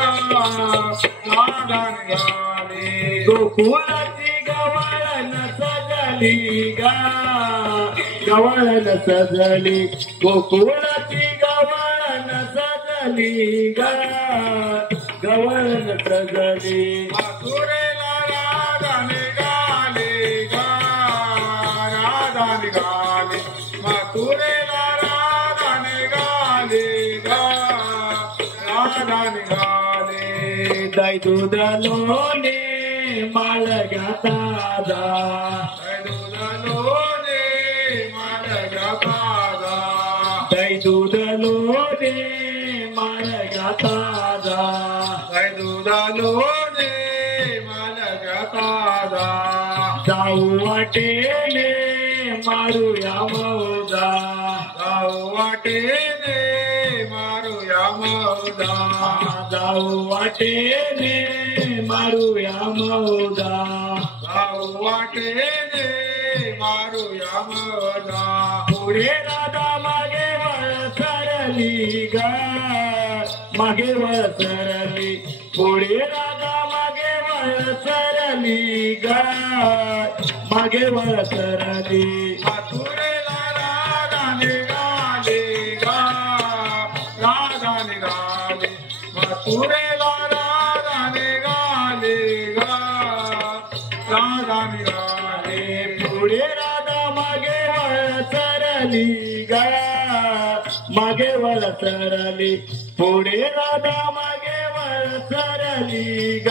राधा निघाली गोकुळाची गवळण सजली गा गवळण सजली गोकुळाची गवळण सजली गा गवळण सजली मथुरेला राधा निघाली गा राधा निघाली मथुरेला राधा निघाली गा राधा निघाली दही दूध लोणे माळ घातादा दूध लोणे माळ घातादा दही दूध लोणे माळ घातादा दूध लोणे माळ घातादा जाऊ वाटेने मारूया मौजा जाऊ वाटेने मारूया मौजा जाऊ वाटेने मारूया मौजा जाऊ वाटेने मारूया मौजा पुढे राधा मागे वळ सरली ग मागे वळ सरली पुढे राधा मागे वळ सरली ग मागे वळ सरली मथुरेला राधा निघाली गा राधा निघाली मथुरेला राधा निघाली गा राधा निघाली पुढे राधा मागे वळ सरली ग मागे वळ सरली पुढे राधा मागे वळ सरली ग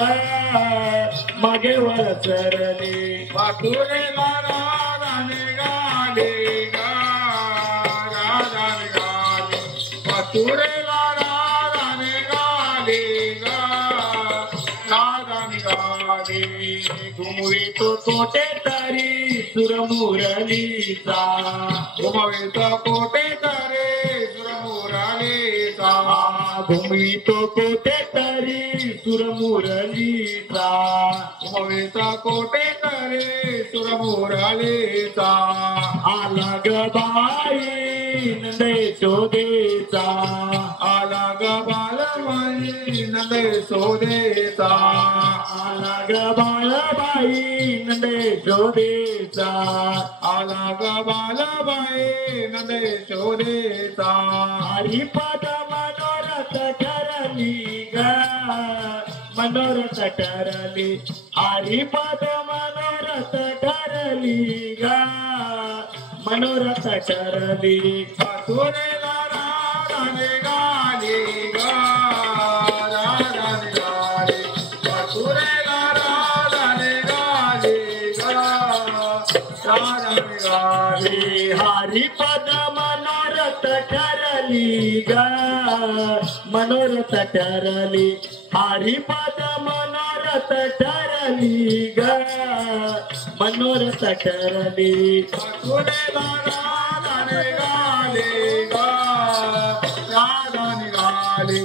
मागे वळ सरली मथुरेला राधा निघाली गा राधा निघाली मथुरेला राधा निघाली गा राधा निघाली घुमवितो कोटे तरी सुरमुरलीचा घुमवितो कोटे करे सुरमुरलीचा घुमवितो कोटे तरी सुरमुरलीचा घुमवितो कोटे करे सुरमुरलीचा आला ग बाई नंदे शोधेचा आला ग बालबाई नंदे शोधेचा आला ग बाळबाई नंदे शोधेचा आला ग बालबाई नंदे शोधेचा हरिपद मनोरथ ठरली ग मनोरथ ठरली हरिपद मनोरथ ठरली ग मनोरथ ठरली मथुरेला राधा निघाली गा राधा निघाली मथुरेला राधा निघाली गा राधा निघाली हरिपद मनोरथ ठरली ग मनोरथ ठरली हरिपद मनोरथ ठरली ग मनोरथ ठरली मथुरेला राधा निघाली गा राधा निघाली